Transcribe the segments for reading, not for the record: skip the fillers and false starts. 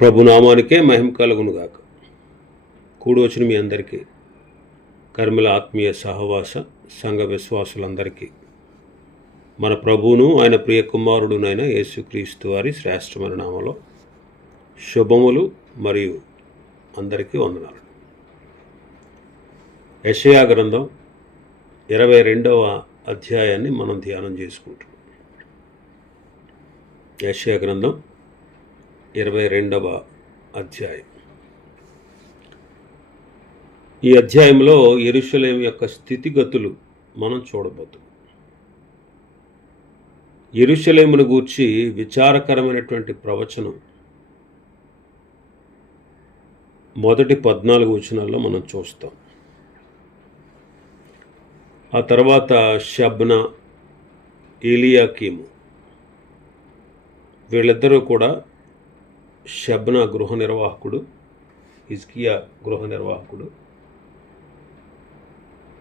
ప్రభునామానికే మహిమ కలుగునుగాక. కూడి వచ్చిన మీ అందరికీ, కర్మల ఆత్మీయ సహవాస సంఘ విశ్వాసులందరికీ మన ప్రభువును ఆయన ప్రియ కుమారుడునైన యేసుక్రీస్తు వారి శ్రేష్టమైన నామలో శుభములు మరియు అందరికీ వందనాలు. యెషయా గ్రంథం 22వ అధ్యాయాన్ని మనం ధ్యానం చేసుకుంటున్నాం. యెషయా గ్రంథం 22వ అధ్యాయం. ఈ అధ్యాయంలో యెరూషలేము యొక్క స్థితిగతులు మనం చూడబోతున్నాం. యెరూషలేమును గూర్చి విచారకరమైనటువంటి ప్రవచనం మొదటి 14 వచనాల్లో మనం చూస్తాం. ఆ తర్వాత షబ్నా, ఎలియాకీము, వీళ్ళిద్దరూ కూడా, షబ్నా గృహ నిర్వాహకుడు, హిజ్కియా గృహ నిర్వాహకుడు,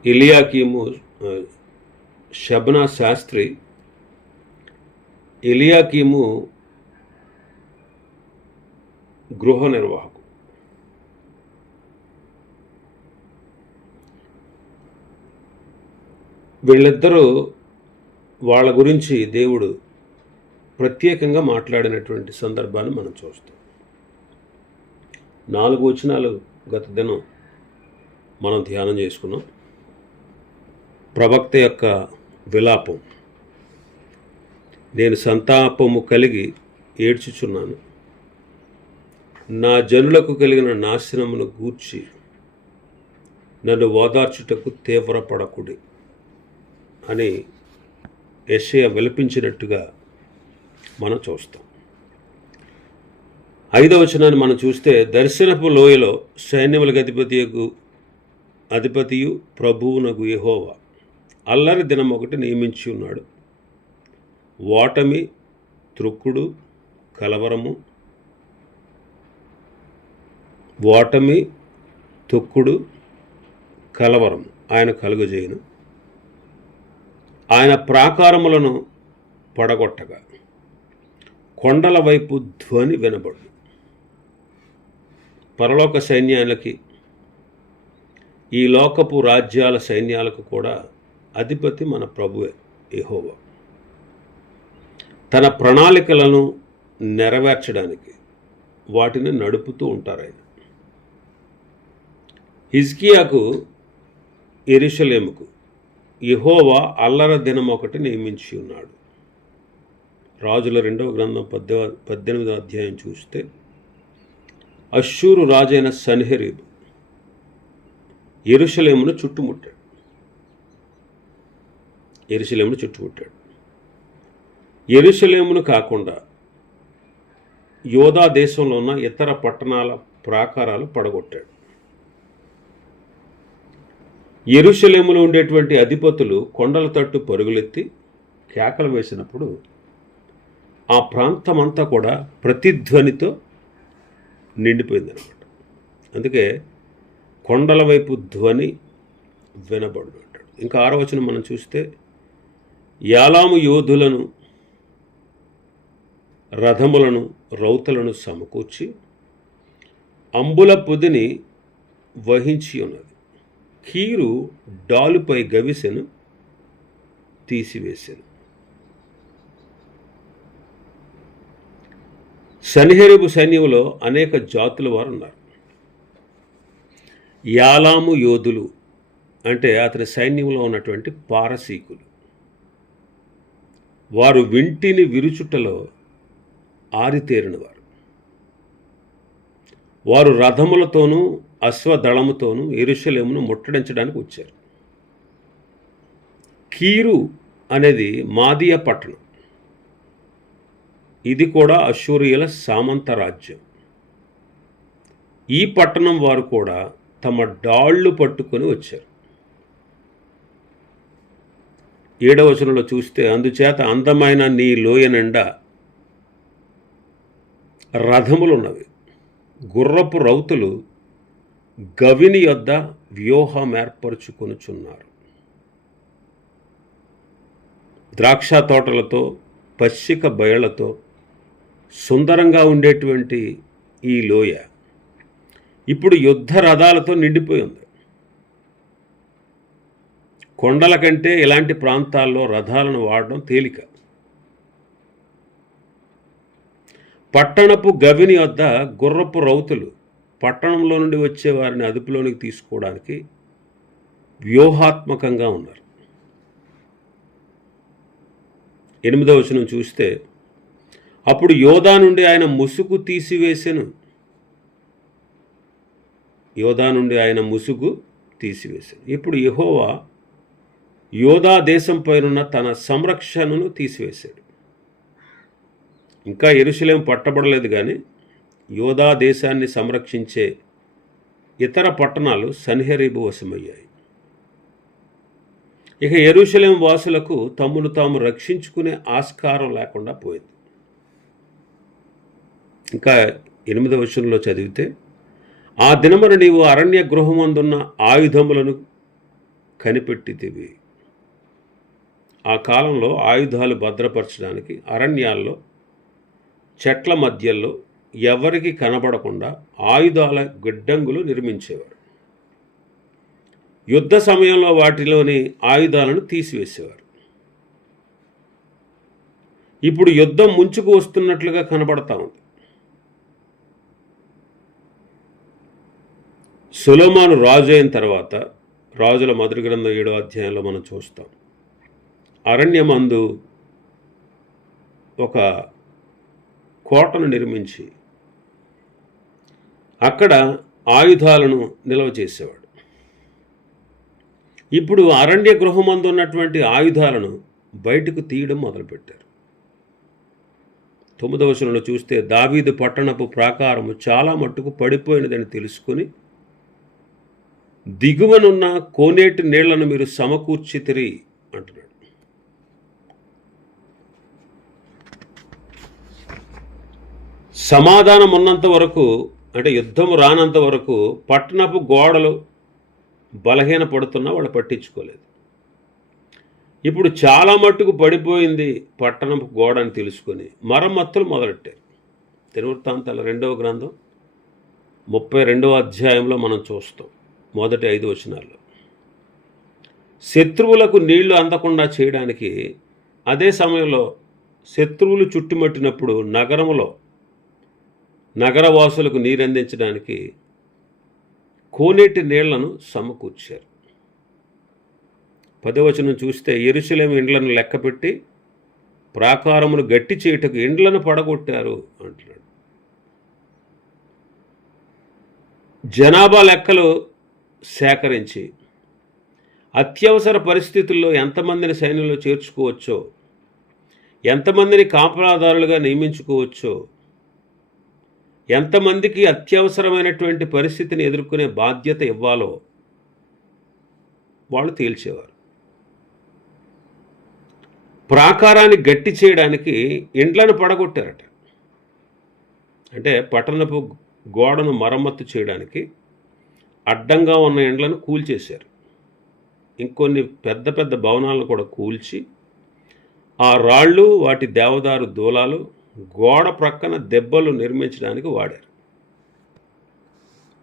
ఎలియాకీము షబ్నా శాస్త్రి, ఎలియాకీము గృహ నిర్వాహకుడు. వీళ్ళిద్దరూ వాళ్ళ గురించి దేవుడు ప్రత్యేకంగా మాట్లాడినటువంటి సందర్భాన్ని మనం చూస్తాం. 4 వచనాలు గత దినం మనం ధ్యానం చేసుకున్నాం. ప్రవక్త యొక్క విలాపం. నేను సంతాపము కలిగి ఏడ్చుచున్నాను, నా జనులకు కలిగిన నాశనమును గూర్చి నన్ను ఓదార్చుటకు తీవ్రపడకుడి అని యెషయా విలపించినట్టుగా మనం చూస్తాం. 5వ వచనాన్ని మనం చూస్తే, దర్శనపు లోయలో సైన్యములకు అధిపతియు ప్రభువునగు యెహోవా అల్లరి దినం ఒకటి నియమించి ఉన్నాడు. ఓటమి, త్రుక్కుడు, కలవరము, ఓటమి, తొక్కుడు, కలవరము ఆయన కలుగజేయును. ఆయన ప్రాకారములను పడగొట్టగా కొండల వైపు ధ్వని వినబడు. పరలోక సైన్యాలకి, ఈ లోకపు రాజ్యాల సైన్యాలకు కూడా అధిపతి మన ప్రభువే యెహోవా. తన ప్రణాళికలను నెరవేర్చడానికి వాటిని నడుపుతూ ఉంటారు ఆయన. హిజ్కియాకు, యెరూషలేముకు యెహోవా అల్లర దినం ఒకటి నియమించి ఉన్నాడు. రాజుల 2వ గ్రంథం 18వ అధ్యాయం చూస్తే, అష్షూరు రాజైన సన్హెరీబు యెరూషలేమును చుట్టుముట్టాడు. యెరూషలేమును కాకుండా యోధా దేశంలో ఉన్న ఇతర పట్టణాల ప్రాకారాలు పడగొట్టాడు. యెరూషలేములో ఉండేటువంటి అధిపతులు కొండల తట్టు పరుగులెత్తి కేకలు వేసినప్పుడు ఆ ప్రాంతమంతా కూడా ప్రతిధ్వనితో నిండిపోయిందనమాట. అందుకే కొండల వైపు ధ్వని వినబడు అంటాడు. ఇంకా 6వ వచనం మనం చూస్తే, యాలాము యోధులను, రథములను, రౌతులను సమకూర్చి అంబుల పొదిని వహించి ఉన్నది. కీరు డాలుపై గవిసెను తీసివేసెను. సన్హెరీబు సైన్యంలో అనేక జాతుల వారు ఉన్నారు. యాలాము యోధులు అంటే అతని సైన్యంలో ఉన్నటువంటి పారసీకులు. వారు వింటిని విరుచుటలో ఆరితేరినవారు. వారు రథములతోనూ అశ్వదళముతోనూ యెరూషలేమును ముట్టడించడానికి వచ్చారు. కీరు అనేది మాదియా పట్టణం. ఇది కూడా అష్షూరియుల సామంత రాజ్యం. ఈ పట్టణం వారు కూడా తమ డాళ్ళు పట్టుకొని వచ్చారు. 7వ వచనంలో చూస్తే, అందుచేత అందమైన నీ లోయ నిండా రథములున్నవి, గుర్రపు రౌతులు గవిని యొద్ద వ్యూహమేర్పరుచుకొనుచున్నారు. ద్రాక్ష తోటలతో, పచ్చిక బయళ్లతో సుందరంగా ఉండేటువంటి ఈ లోయ ఇప్పుడు యుద్ధ రథాలతో నిండిపోయి ఉంది. కొండల కంటే ఇలాంటి ప్రాంతాల్లో రథాలను వాడడం తేలిక. పట్టణపు గవిని వద్ద గుర్రపు రౌతులు పట్టణంలో నుండి వచ్చే వారిని అదుపులోనికి తీసుకోవడానికి వ్యూహాత్మకంగా ఉన్నారు. 8వ వచనం చూస్తే, అప్పుడు యోధా నుండి ఆయన ముసుగు తీసివేసెను. యోధా నుండి ఆయన ముసుగు తీసివేశాను. ఇప్పుడు యెహోవా యోధా దేశం పైనున్న తన సంరక్షణను తీసివేశాడు. ఇంకా యెరూషలేము పట్టబడలేదు, కానీ యోధా దేశాన్ని సంరక్షించే ఇతర పట్టణాలు సన్హెరీబు వశమయ్యాయి. ఇక యెరూషలేము వాసులకు తమను తాము రక్షించుకునే ఆస్కారం లేకుండా పోయింది. ఇంకా 8వ వచనంలో చదివితే, ఆ దినమున నీవు అరణ్య గృహమందున్న ఆయుధములను కనిపెట్టితివి. ఆ కాలంలో ఆయుధాలు భద్రపరచడానికి అరణ్యాల్లో చెట్ల మధ్యలో ఎవరికి కనబడకుండా ఆయుధాల గిడ్డంగులు నిర్మించేవారు. యుద్ధ సమయంలో వాటిలోని ఆయుధాలను తీసివేసేవారు. ఇప్పుడు యుద్ధం ముంచుకు వస్తున్నట్లుగా కనబడతా ఉంది. సొలొమోను రాజు అయిన తర్వాత రాజుల మొదటి గ్రంథం 7వ అధ్యాయంలో మనం చూస్తాం. అరణ్యమందు ఒక కోటను నిర్మించి అక్కడ ఆయుధాలను నిల్వ చేసేవాడు. ఇప్పుడు అరణ్య గృహమందు ఉన్నటువంటి ఆయుధాలను బయటకు తీయడం మొదలుపెట్టారు. 9వ వచనంలో చూస్తే, దావీదు పట్టణపు ప్రాకారము చాలా మట్టుకు పడిపోయినదని తెలుసుకుని దిగువనున్న కోనేటి నీళ్లను మీరు సమకూర్చితిరి అంటున్నాడు. సమాధానం ఉన్నంత వరకు, అంటే యుద్ధము రానంత వరకు పట్టణపు గోడలు బలహీనపడుతున్నా వాళ్ళు పట్టించుకోలేదు. ఇప్పుడు చాలా మట్టుకు పడిపోయింది పట్టణపు గోడ అని తెలుసుకొని మరమ్మతులు మొదలెట్టారు. దినవృత్తాంతాల 2వ గ్రంథం 32వ అధ్యాయంలో మనం చూస్తాం. మొదటి 5 వచనాల్లో శత్రువులకు నీళ్లు అందకుండా చేయడానికి, అదే సమయంలో శత్రువులు చుట్టుముట్టినప్పుడు నగరవాసులకు నీరందించడానికి కోనేటి నీళ్లను సమకూర్చారు. 10వ వచనం చూస్తే, యెరూషలేము ఇండ్లను లెక్కపెట్టి ప్రాకారమును గట్టి చేయుటకు ఇండ్లను పడగొట్టారు అంటున్నాడు. జనాభా లెక్కలు సేకరించి అత్యవసర పరిస్థితుల్లో ఎంతమందిని సైన్యంలో చేర్చుకోవచ్చో, ఎంతమందిని కాపలాదారులుగా నియమించుకోవచ్చో, ఎంతమందికి అత్యవసరమైనటువంటి పరిస్థితిని ఎదుర్కొనే బాధ్యత ఇవ్వాలో వాళ్ళు తేల్చేవారు. ప్రాకారాన్ని గట్టి చేయడానికి ఇండ్లను పడగొట్టారట. అంటే పట్టణపు గోడను మరమ్మతు చేయడానికి అడ్డంగా ఉన్న ఇండ్లను కూల్చేశారు. ఇంకొన్ని పెద్ద పెద్ద భవనాలను కూడా కూల్చి ఆ రాళ్ళు, వాటి దేవదారు దూలాలు గోడ ప్రక్కన దెబ్బలు నిర్మించడానికి వాడారు.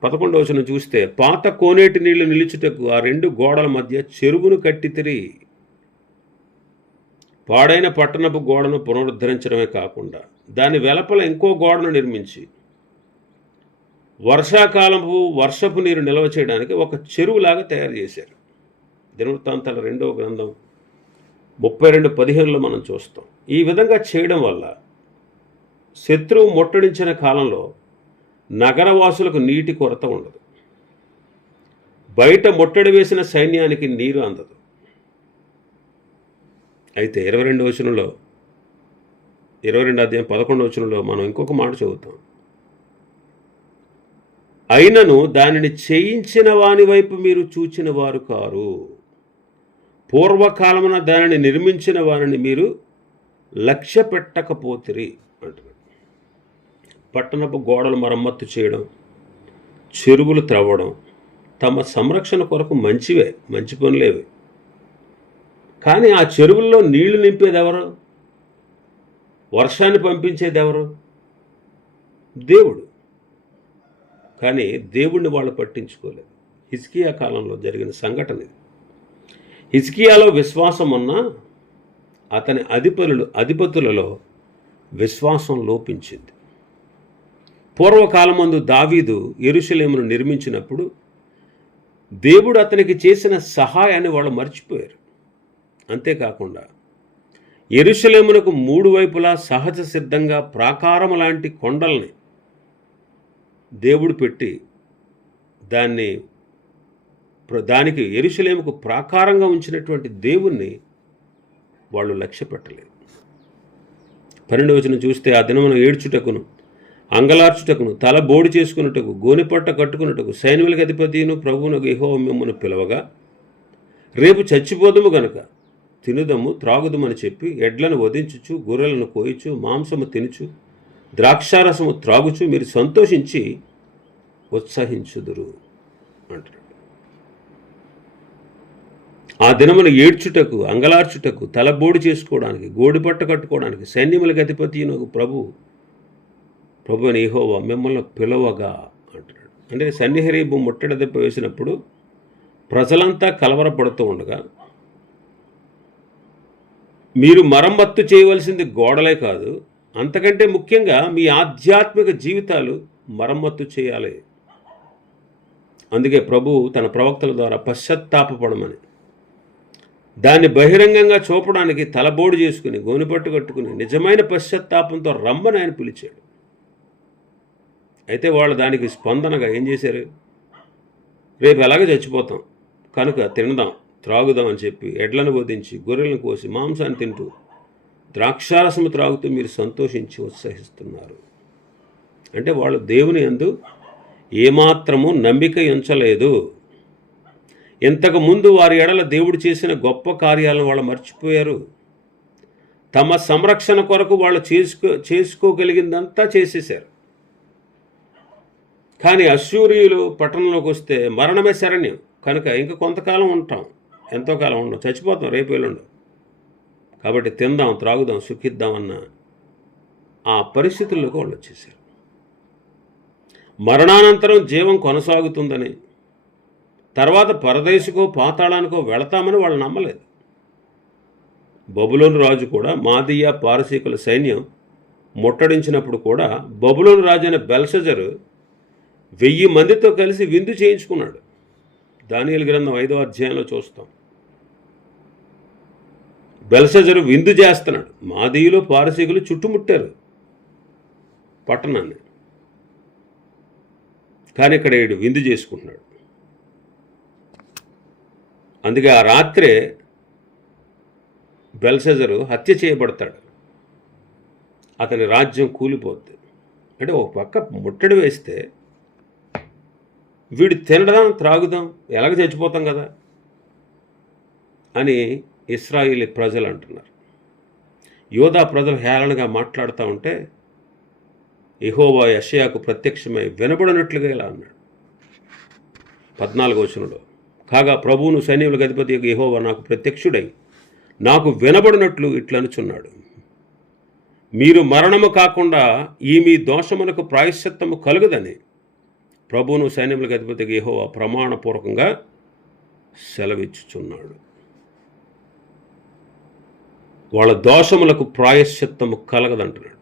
11వ వచనం చూస్తే, పాత కోనేటి నీళ్లు నిలుచుటకు ఆ 2 గోడల మధ్య చెరువును కట్టితిరి. పాడైన పట్టణపు గోడను పునరుద్ధరించడమే కాకుండా దాని వెలపల ఇంకో గోడను నిర్మించి వర్షపు నీరు నిల్వ చేయడానికి ఒక చెరువులాగా తయారు చేశారు. దినవృత్తాంతాల 2వ గ్రంథం 32:15లో మనం చూస్తాం. ఈ విధంగా చేయడం వల్ల శత్రువు ముట్టడించిన కాలంలో నగరవాసులకు నీటి కొరత ఉండదు. బయట ముట్టడి వేసిన సైన్యానికి నీరు అందదు. అయితే 22వ వచనంలో 22వ అధ్యాయం 11వ వచనంలో మనం ఇంకొక మాట చదువుతాం. అయినను దానిని చేయించిన వాని వైపు మీరు చూచిన వారు కారు, పూర్వకాలమున దానిని నిర్మించిన వారిని మీరు లక్ష్య పెట్టకపోతిరి అంటున్నాడు. పట్టణపు గోడలు మరమ్మత్తు చేయడం, చెరువులు త్రవ్వడం తమ సంరక్షణ కొరకు మంచివే, మంచి పనులేవి. కానీ ఆ చెరువుల్లో నీళ్లు నింపేది ఎవరు? వర్షాన్ని పంపించేది ఎవరు? దేవుడు. కానీ దేవుణ్ణి వాళ్ళు పట్టించుకోలేదు. హిజ్కియా కాలంలో జరిగిన సంఘటన ఇది. హిజ్కియాలో విశ్వాసం ఉన్నా అతని అధిపతులలో విశ్వాసం లోపించింది. పూర్వకాలమందు దావీదు యెరూషలేమును నిర్మించినప్పుడు దేవుడు అతనికి చేసిన సహాయాన్ని వాళ్ళు మర్చిపోయారు. అంతేకాకుండా యెరూషలేమునకు 3 వైపులా సహజ సిద్ధంగా ప్రాకారం లాంటి కొండల్ని దేవుడు పెట్టి దానికి యెరూషలేముకు ప్రాకారంగా ఉంచినటువంటి దేవుణ్ణి వాళ్ళు లక్ష్య పెట్టలేదు. 12వ వచనం చూస్తే, ఆ దినమున ఏడ్చుటకును అంగలార్చుటకును తల బోడి చేసుకున్నటకు గోనెపట్ట కట్టుకున్నటకు సైన్యులకు అధిపతిను ప్రభువునకు యెహోవా మిమ్మును పిలవగా, రేపు చచ్చిపోదుము గనుక తినుదము త్రాగుదమని చెప్పి ఎడ్లను వధించుచు గొర్రెలను కోయిచు మాంసము తినుచు ద్రాక్షారసము త్రాగుచు మీరు సంతోషించి ఉత్సహించుదురు అంటాడు. ఆ దినమున ఏడ్చుటకు అంగలార్చుటకు తలబోడి చేసుకోవడానికి గోడిపట్ట కట్టుకోవడానికి సైన్యములకు అధిపతినకు ప్రభు అని యెహోవా మిమ్మల్ని పిలవగా అంటాడు. అంటే సన్నిహరీబు ముట్టడి దెబ్బ వేసినప్పుడు ప్రజలంతా కలవరపడుతూ ఉండగా, మీరు మరమ్మత్తు చేయవలసింది గోడలే కాదు, అంతకంటే ముఖ్యంగా మీ ఆధ్యాత్మిక జీవితాలు మరమ్మత్తు చేయాలి. అందుకే ప్రభువు తన ప్రవక్తల ద్వారా పశ్చాత్తాపపడమని, దాన్ని బహిరంగంగా చూపడానికి తలబోడు చేసుకుని గోనెపట్టు కట్టుకుని నిజమైన పశ్చాత్తాపంతో రమ్మని ఆయన పిలిచాడు. అయితే వాళ్ళు దానికి స్పందనగా ఏం చేశారు? రేపు ఎలాగ చచ్చిపోతాం కనుక తినదాం త్రాగుదాం అని చెప్పి ఎడ్లను వధించి గొర్రెలను కోసి మాంసాన్ని తింటూ ద్రాక్షారసము త్రాగుతూ మీరు సంతోషించి ఉత్సహిస్తున్నారు. అంటే వాళ్ళు దేవుని యందు ఏమాత్రము నమ్మిక ఉంచలేదు. ఇంతకుముందు వారి ఎడల దేవుడు చేసిన గొప్ప కార్యాలను వాళ్ళు మర్చిపోయారు. తమ సంరక్షణ కొరకు వాళ్ళు చేసుకోగలిగిందంతా చేసేశారు. కానీ అశ్షూరీయులు పట్టణంలోకి వస్తే మరణమే శరణ్యం కనుక ఇంక కొంతకాలం ఉంటాం, ఎంతో కాలం ఉండం, చచ్చిపోతాం రేపు ఎల్లుండు, కాబట్టి తిందాం త్రాగుదాం సుఖిద్దామన్న ఆ పరిస్థితుల్లోకి వాళ్ళు వచ్చేసారు. మరణానంతరం జీవం కొనసాగుతుందని, తర్వాత పరదేశుకో పాతాళానికో వెళతామని వాళ్ళు నమ్మలేదు. బబులోను రాజు కూడా మాదీయ పారసీకుల సైన్యం ముట్టడించినప్పుడు కూడా బబులోను రాజు అయిన బెల్షజరు 1000 మందితో కలిసి విందు చేయించుకున్నాడు. దానియేలు గ్రంథం 5వ అధ్యాయంలో చూస్తాం. బెల్షజరు విందు చేస్తున్నాడు. మాదీయులు పారసీకులు చుట్టుముట్టారు పట్టణాన్ని, కానీ ఇక్కడ వీడు విందు చేసుకుంటున్నాడు. అందుకే ఆ రాత్రే బెల్షజరు హత్య చేయబడతాడు. అతని రాజ్యం కూలిపోద్ది. అంటే ఒక పక్క ముట్టడి వేస్తే వీడు తినడం త్రాగుదాం ఎలాగ చచ్చిపోతాం కదా అని ఇశ్రాయేలీ ప్రజలు అంటున్నారు. యోధా ప్రజలు హేళనగా మాట్లాడుతూ ఉంటే యెహోవా యెషయాకు ప్రత్యక్షమై వినబడినట్లుగా ఇలా అన్నాడు. 14వ వచనంలో, కాగా ప్రభువును సైన్యములకు అధిపతి యెహోవా నాకు ప్రత్యక్షుడై నాకు వినబడినట్లు ఇట్లనుచున్నాడు, మీరు మరణము కాకుండా ఈ మీ దోషమునకు ప్రాయశ్చిత్తము కలుగదని ప్రభువును సైన్యములకు అధిపతి యెహోవా ప్రమాణపూర్వకంగా సెలవిచ్చుచున్నాడు. వాళ్ళ దోషములకు ప్రాయశ్చిత్తము కలగదంటున్నాడు.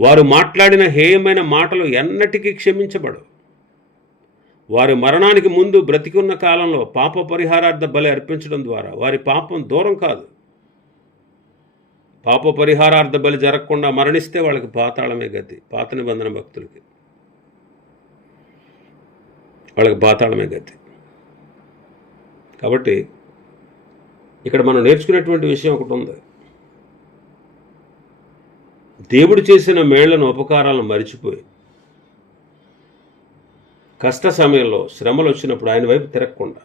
వారు మాట్లాడిన హేయమైన మాటలు ఎన్నటికీ క్షమించబడవు. వారి మరణానికి ముందు బ్రతికున్న కాలంలో పాప పరిహారార్థ బలి అర్పించడం ద్వారా వారి పాపం దూరం కాదు. పాప పరిహారార్థ బలి జరగకుండా మరణిస్తే వాళ్ళకి పాతాళమే గతి. పాత నిబంధన భక్తులకి వాళ్ళకి పాతాళమే గతి. కాబట్టి ఇక్కడ మనం నేర్చుకునేటువంటి విషయం ఒకటి ఉంది. దేవుడు చేసిన మేళ్లను ఉపకారాలను మరిచిపోయి కష్ట సమయంలో శ్రమలు వచ్చినప్పుడు ఆయన వైపు తిరగకుండా,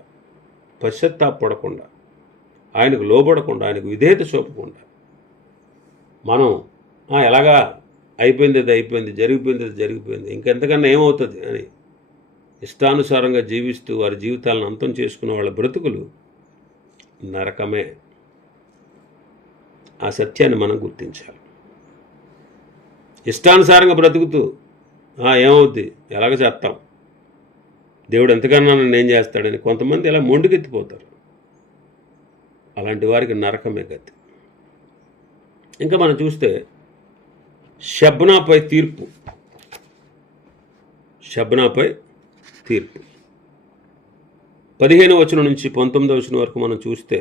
పశ్చాత్తాపడకుండా, ఆయనకు లోబడకుండా, ఆయనకు విధేయత చూపకుండా మనం ఎలాగా అయిపోయింది అది అయిపోయింది, జరిగిపోయింది అది జరిగిపోయింది, ఇంకెంతకన్నా ఏమవుతుంది అని ఇష్టానుసారంగా జీవిస్తూ వారి జీవితాలను అంతం చేసుకున్న వాళ్ళ బ్రతుకులు నరకమే. ఆ సత్యాన్ని మనం గుర్తించాలి. ఇష్టానుసారంగా బ్రతుకుతూ ఏమవుద్ది, ఎలాగ చేస్తాం, దేవుడు ఎంతకన్నా నన్ను ఏం చేస్తాడని కొంతమంది ఇలా మొండికెత్తిపోతారు. అలాంటి వారికి నరకమే గతి. ఇంకా మనం చూస్తే షబ్నాపై తీర్పు. షబ్నాపై తీర్పు 15వ వచనం నుంచి 19వ వచనం వరకు మనం చూస్తే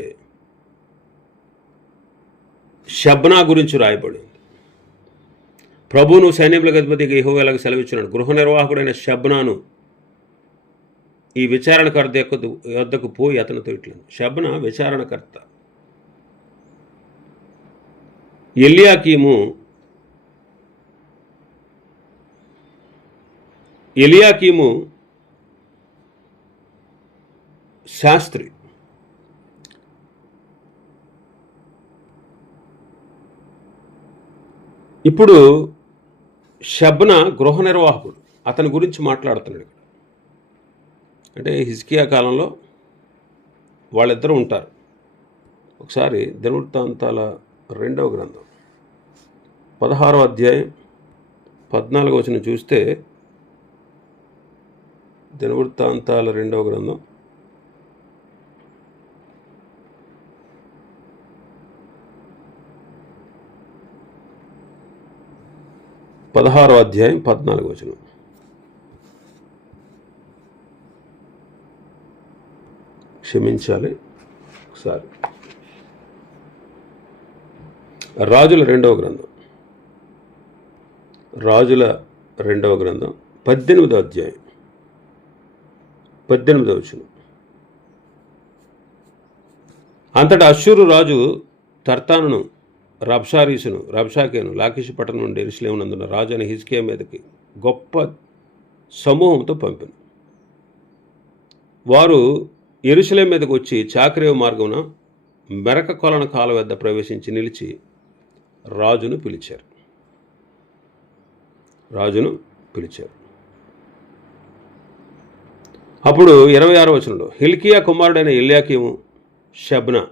షబ్నా గురించి రాయబడింది. ప్రభువును సైన్యములకు అధిపతిగా యెహోవా ఇలాగ సెలవిచ్చున్నాడు, గృహ నిర్వాహకుడైన షబ్నాను ఈ విచారణకర్త యొద్దకు పోయి అతనితో ఇట్లను. షబ్నా విచారణకర్త. ఎలియాకీము శాస్త్రి. ఇప్పుడు షబ్నా గృహ నిర్వాహకుడు. అతని గురించి మాట్లాడుతున్నాడు. అంటే హిజ్కియా కాలంలో వాళ్ళిద్దరూ ఉంటారు. ఒకసారి దినవృత్తాంతాల 2వ గ్రంథం 16వ అధ్యాయం 14వ వచనం చూస్తే, దినవృత్తాంతాల 2వ గ్రంథం 16వ అధ్యాయం 14వ వచనం. క్షమించాలి ఒకసారి. రాజుల 2వ గ్రంథం 18వ అధ్యాయం 18వ వచనం. అంతటా అష్షూరు రాజు తర్తానును రబ్షాకేను లాకీషు పట్టణం నుండి యెరూషలేమునందున్న రాజు అని హిజ్కియా మీదకి గొప్ప సమూహంతో పంపాను. వారు యెరూషలేము మీదకి వచ్చి చాకరేవు మార్గమున మెరక కొలన కాల వద్ద ప్రవేశించి నిలిచి రాజును పిలిచారు. అప్పుడు 26వ వచనంలో హిల్కియా కుమారుడైన ఎల్యాకీము, షబ్నా,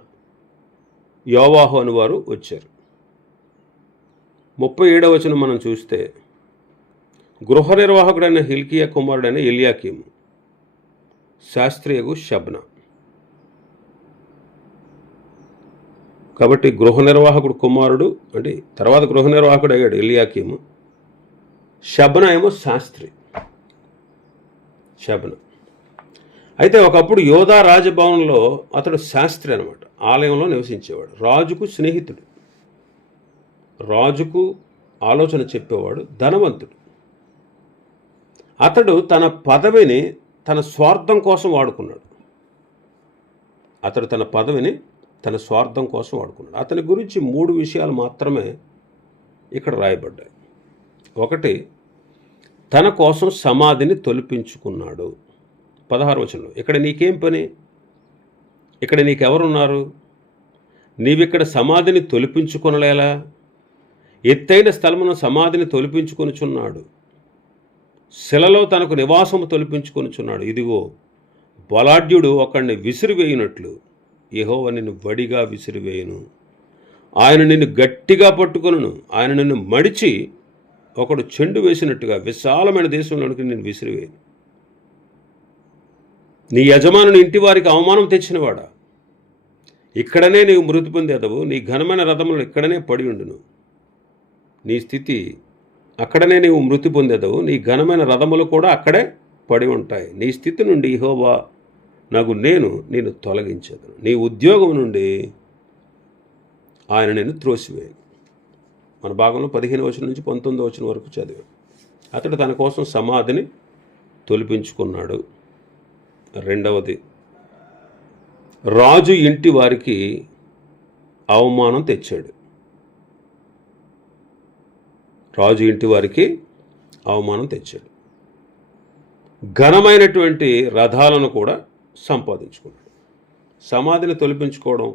యోవాహు అని వారు వచ్చారు. 37వ వచనం మనం చూస్తే గృహ నిర్వాహకుడైన హిల్కియా కుమారుడైన ఎల్యాకీము, శాస్త్రియగు షబ్నా. కాబట్టి గృహ నిర్వాహకుడు కుమారుడు అంటే తర్వాత గృహ నిర్వాహకుడు అయ్యాడు ఎల్యాకీము. షబ్నా ఏమో శాస్త్రి. షబ్నా అయితే ఒకప్పుడు యోధా రాజభవనంలో అతడు శాస్త్రి అనమాట. ఆలయంలో నివసించేవాడు. రాజుకు స్నేహితుడు, రాజుకు ఆలోచన చెప్పేవాడు, ధనవంతుడు. అతడు తన పదవిని తన స్వార్థం కోసం వాడుకున్నాడు. అతని గురించి 3 విషయాలు మాత్రమే ఇక్కడ రాయబడ్డాయి. ఒకటి, తన కోసం సమాధిని తొలిపించుకున్నాడు. 16వ వచనంలో ఇక్కడ నీకేం పని, ఇక్కడ నీకెవరున్నారు, నీవిక్కడ సమాధిని తొలిపించుకొనలేలా, ఎత్తైన స్థలమున సమాధిని తొలిపించుకొనుచున్నాడు, శిలలో తనకు నివాసము తొలిపించుకొనుచున్నాడు. ఇదిగో బలాఢ్యుడు ఒకడిని విసిరివేయునట్లు యెహోవా నిన్ను వడిగా విసిరివేయును, ఆయన నిన్ను గట్టిగా పట్టుకొనును, ఆయన నిన్ను మడిచి ఒకడు చెండు వేసినట్టుగా విశాలమైన దేశంలోనికి నిన్ను విసిరివేయును. నీ యజమానుని ఇంటి వారికి అవమానం తెచ్చినవాడా, ఇక్కడనే నీవు మృతి పొందేదవు, నీ ఘనమైన రథములు ఇక్కడనే పడి ఉండును. నీ స్థితి అక్కడనే నీవు మృతి పొందేదవు, నీ ఘనమైన రథములు కూడా అక్కడే పడి ఉంటాయి. నీ స్థితి నుండి యెహోవా నేను తొలగించదు, నీ ఉద్యోగం నుండి ఆయన నేను త్రోసివేయను. మన భాగంలో 15వ వచనం నుంచి 19వ వచనం వరకు చదివాం. అతడు తన కోసం సమాధిని తొలిపించుకున్నాడు. రెండవది, రాజు ఇంటి వారికి అవమానం తెచ్చాడు. ఘనమైనటువంటి రథాలను కూడా సంపాదించుకున్నాడు. సమాధిని తొలిపించుకోవడం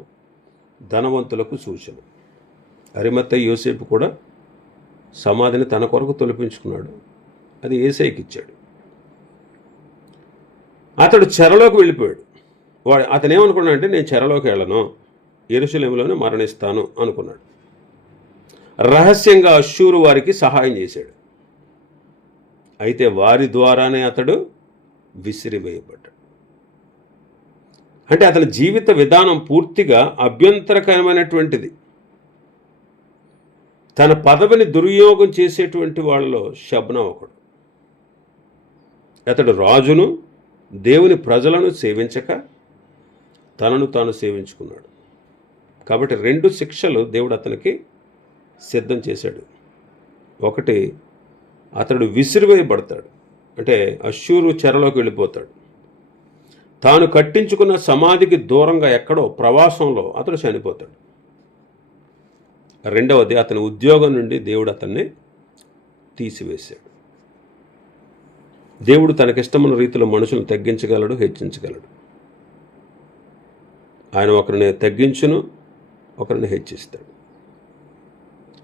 ధనవంతులకు సూచన. అరిమత్తయి యోసేపు కూడా సమాధిని తన కొరకు తొలిపించుకున్నాడు, అది యేసయ్యకి ఇచ్చాడు. అతడు చెరలోకి వెళ్ళిపోయాడు. అతను ఏమనుకున్నాడంటే, నేను చెరలోకి వెళ్ళను, యెరూషలేములోనే మరణిస్తాను అనుకున్నాడు. రహస్యంగా అష్షూరు వారికి సహాయం చేశాడు. అయితే వారి ద్వారానే అతడు విసిరివేయబడ్డాడు. అంటే అతని జీవిత విధానం పూర్తిగా అభ్యంతరకరమైనటువంటిది. తన పదవిని దుర్వినియోగం చేసేటువంటి వాళ్ళలో షబ్నా ఒకడు. అతడు రాజును, దేవుని ప్రజలను సేవించక తనను తాను సేవించుకున్నాడు. కాబట్టి 2 శిక్షలు దేవుడు అతనికి సిద్ధం చేశాడు. ఒకటి, అతడు విసిరివేయబడతాడు, అంటే అష్షూరు చెరలోకి వెళ్ళిపోతాడు. తాను కట్టించుకున్న సమాధికి దూరంగా ఎక్కడో ప్రవాసంలో అతడు చనిపోతాడు. రెండవది, అతని ఉద్యోగం నుండి దేవుడు అతన్ని తీసివేశాడు. దేవుడు తనకిష్టమైన రీతిలో మనుషులను తగ్గించగలడు, హెచ్చించగలడు. ఆయన ఒకరిని తగ్గించును, ఒకరిని హెచ్చిస్తాడు.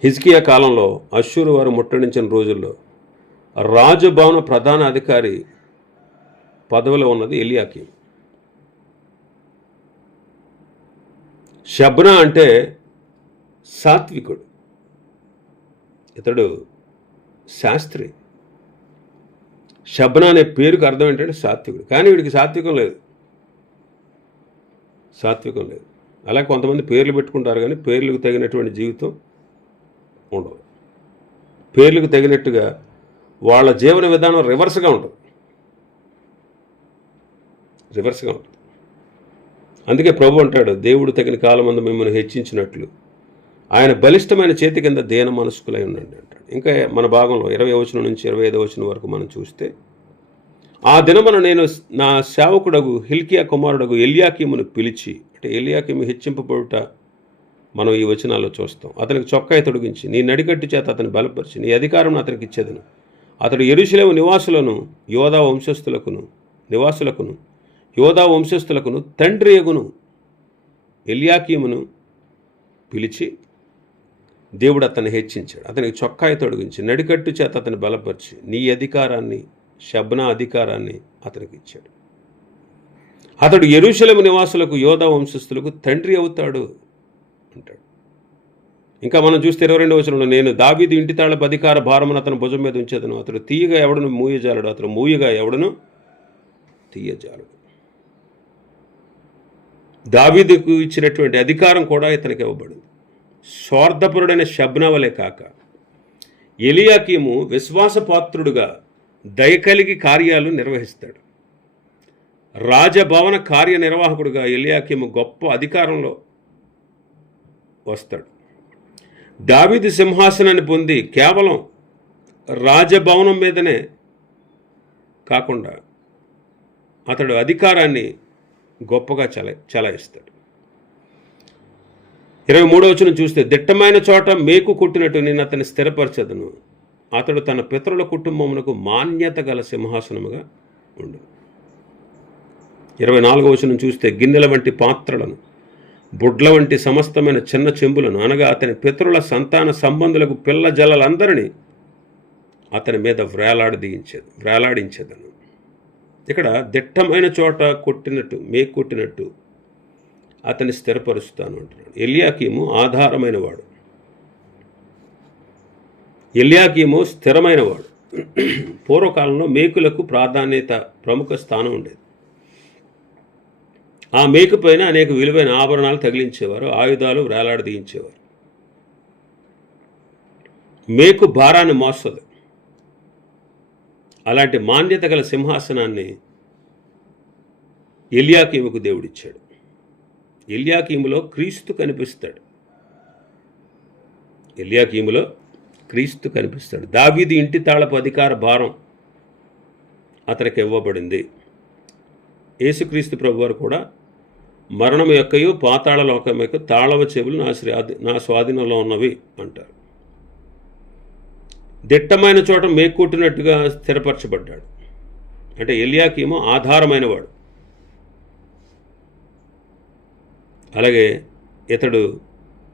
హిజ్కియా కాలంలో అష్షూరు వారు ముట్టడించిన రోజుల్లో రాజభవన ప్రధాన అధికారి పదవిలో ఉన్నది ఎలియాకీము. షబ్నా అంటే సాత్వికుడు, ఇతడు శాస్త్రి. షబ్నా అనే పేరుకు అర్థం ఏంటంటే సాత్వికుడు. కానీ వీడికి సాత్వికం లేదు. అలా కొంతమంది పేర్లు పెట్టుకుంటారు, కానీ పేర్లకు తగినటువంటి జీవితం ఉండదు. పేర్లకు తగినట్టుగా వాళ్ళ జీవన విధానం రివర్స్గా ఉంటుంది. అందుకే ప్రభు అంటాడు, దేవుడు తగిన కాలమందు మిమ్మల్ని హెచ్చించినట్లు ఆయన బలిష్టమైన చేతి కింద దేన మనస్కులై ఉండండి అంటాడు. ఇంకా మన భాగంలో 20వ వచనం నుంచి 25వ వచనం వరకు మనం చూస్తే, ఆ దినమున నేను నా సేవకుడగు హిల్కియా కుమారుడగు ఎల్యాకీమును పిలిచి, అంటే ఎల్యాకీము హెచ్చింపబడుట మనం ఈ వచనాల్లో చూస్తాం. అతనికి చొక్కాయి తొడిగించి నీ నడికట్టు చేత అతని బలపరిచి నీ అధికారం అతనికి ఇచ్చేదను. అతడు యెరూషలేము యోధా వంశస్థులకును తండ్రి యగును ఎల్యాకీమును పిలిచి దేవుడు అతన్ని హెచ్చించాడు. అతనికి చొక్కాయి తొడిగించి నడికట్టు చేత అతని బలపరిచి నీ అధికారాన్ని, షబ్నా అధికారాన్ని అతనికి ఇచ్చాడు. అతడు యెరూషలేము నివాసులకు, యోధా వంశస్థులకు తండ్రి అవుతాడు అంటాడు. ఇంకా మనం చూస్తే 22వ వచనంలో, నేను దావీదు ఇంటి తాళపు అధికార భారమును అతని భుజం మీద ఉంచేదను. అతడు తీయగా ఎవడను మూయజాలడు, అతడు మూయగా ఎవడను తీయజాలడు. దావీదుకు ఇచ్చినటువంటి అధికారం కూడా ఇతనికి ఇవ్వబడింది. స్వార్థపరుడైన షబ్నా వలె కాక ఎలియాకీము విశ్వాసపాత్రుడుగా దయ కలిగి కార్యాలు నిర్వహిస్తాడు. రాజభవన కార్యనిర్వాహకుడుగా ఎలియాకీము గొప్ప అధికారంలో వస్తాడు. దావీదు సింహాసనాన్ని పొంది కేవలం రాజభవనం మీదనే కాకుండా అతడు అధికారాన్ని గొప్పగా చలాయిస్తాడు. 23వ వచనం చూస్తే, దిట్టమైన చోట మేకు కొట్టినట్టు నేను అతన్ని స్థిరపరచదును. అతడు తన పితరుల కుటుంబమునకు మాన్యత గల సింహాసనముగా ఉండు. 24వ వచనం చూస్తే, గిన్నెల వంటి పాత్రలను, బుడ్ల వంటి సమస్తమైన చిన్న చెంబులను, అనగా అతని పితరుల సంతాన సంబంధులకు పిల్ల జల్లలందరినీ అతని మీద వ్రేలాడించేదను. ఇక్కడ దిట్టమైన చోట కొట్టినట్టు, మేకు కొట్టినట్టు అతన్ని స్థిరపరుస్తాను అంటున్నాడు. ఎల్యాకీము ఆధారమైనవాడు, ఎల్యాకీము స్థిరమైనవాడు. పూర్వకాలంలో మేకులకు ప్రముఖ స్థానం ఉండేది. ఆ మేకు పైన అనేక విలువైన ఆభరణాలు తగిలించేవారు, ఆయుధాలు వేలాడదీయించేవారు. మేకు భారాన్ని మోస్తుంది. అలాంటి మాన్యత గల సింహాసనాన్ని ఎల్యాకీముకు దేవుడిచ్చాడు. ఎల్యాకీములో క్రీస్తు కనిపిస్తాడు. దావీదు ఇంటి తాళపు అధికార భారం అతనికి ఇవ్వబడింది. యేసుక్రీస్తు ప్రభువారు కూడా మరణం యొక్కయు పాతాళ లోకం యొక్క తాళవ చెవులు నా స్వాధీనంలో ఉన్నవి అంటారు. దిట్టమైన చోట మేక్కుట్టినట్టుగా స్థిరపరచబడ్డాడు. అంటే ఎల్యాకీము ఆధారమైనవాడు. అలాగే ఇతడు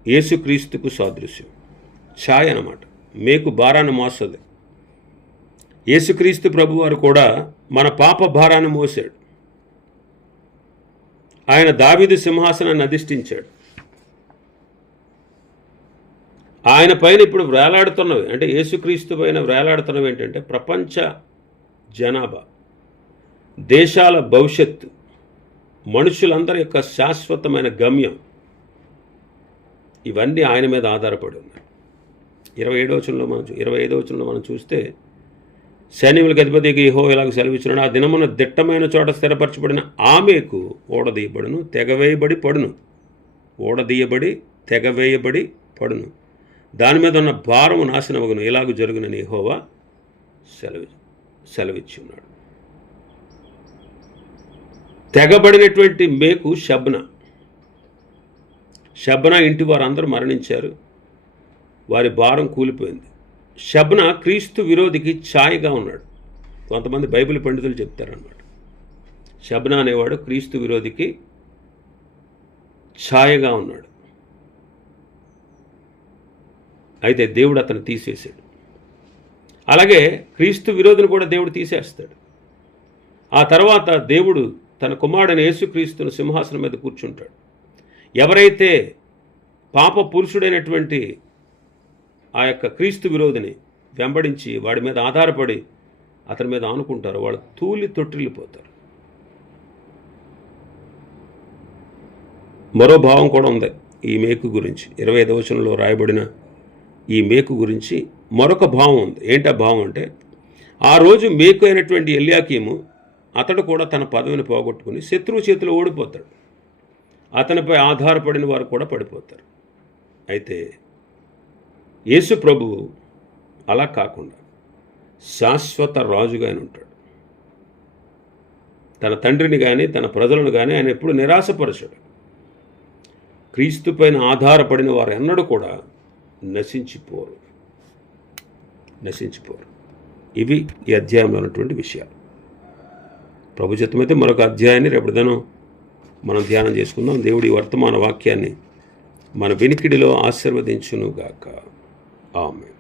యేసుక్రీస్తుకు సాదృశ్యం, ఛాయ అన్నమాట. మేకు భారాన్ని మోస్తుంది. యేసుక్రీస్తు ప్రభువారు కూడా మన పాప భారాన్ని మోసాడు. ఆయన దావీదు సింహాసనాన్ని అధిష్ఠించాడు. ఆయన పైన ఇప్పుడు వేలాడుతున్నవి, అంటే యేసుక్రీస్తు పైన వేలాడుతున్నవి ఏంటంటే ప్రపంచ జనాభా, దేశాల భవిష్యత్తు, మనుషులందరి యొక్క శాశ్వతమైన గమ్యం, ఇవన్నీ ఆయన మీద ఆధారపడి ఉన్నాయి. 25వ వచనంలో మనం చూస్తే, సైన్యములకు అధిపతికి యెహోవా ఇలాగ సెలవిచ్చున్నాడు, ఆ దినమున దిట్టమైన చోట స్థిరపరచబడిన ఆమెకు ఓడదీయబడును, తెగవేయబడి పడును. ఓడదీయబడి తెగవేయబడి పడును, దాని మీద ఉన్న భారము నాశనమగును, ఇలాగ జరుగునని యెహోవా సెలవిచ్చి ఉన్నాడు. తెగబడినటువంటి మేకు షబ్నా ఇంటి వారందరూ మరణించారు, వారి భారం కూలిపోయింది. షబ్నా క్రీస్తు విరోధికి ఛాయగా ఉన్నాడు. కొంతమంది బైబిల్ పండితులు చెప్తారన్నమాట, షబ్నా అనేవాడు క్రీస్తు విరోధికి ఛాయగా ఉన్నాడు. అయితే దేవుడు అతను తీసేశాడు. అలాగే క్రీస్తు విరోధిని కూడా దేవుడు తీసేస్తాడు. ఆ తర్వాత దేవుడు తన కుమారుడైన యేసుక్రీస్తును సింహాసనం మీద కూర్చుంటాడు. ఎవరైతే పాప పురుషుడైనటువంటి ఆ యొక్క క్రీస్తు విరోధిని వెంబడించి వాడి మీద ఆధారపడి అతని మీద ఆనుకుంటారో వాళ్ళు తూలి తొట్టిల్లిపోతారు. మరో భావం కూడా ఉంది ఈ మేకు గురించి. 25వ వచనంలో రాయబడిన ఈ మేకు గురించి మరొక భావం ఉంది. ఏంటి ఆ భావం అంటే, ఆ రోజు మేకు అయినటువంటి ఎల్యాకీము అతడు కూడా తన పదవిని పోగొట్టుకుని శత్రువు చేతిలో ఓడిపోతాడు. అతనిపై ఆధారపడిన వారు కూడా పడిపోతారు. అయితే యేసు ప్రభువు అలా కాకుండా శాశ్వత రాజుగా ఆయన ఉంటాడు. తన తండ్రిని కానీ తన ప్రజలను కానీ ఆయన ఎప్పుడు నిరాశపరచడు. క్రీస్తు పైన ఆధారపడిన వారు ఎన్నడూ కూడా నశించిపోరు. ఇవి ఈ అధ్యాయంలో ఉన్నటువంటి విషయాలు. ప్రభు చిత్తమైతే మరొక అధ్యాయాన్ని రేపటి దినం మనం ధ్యానం చేసుకుందాం. దేవుడి వర్తమాన వాక్యాన్ని మన వినికిడిలో ఆశీర్వదించునుగాక. ఆమేన్.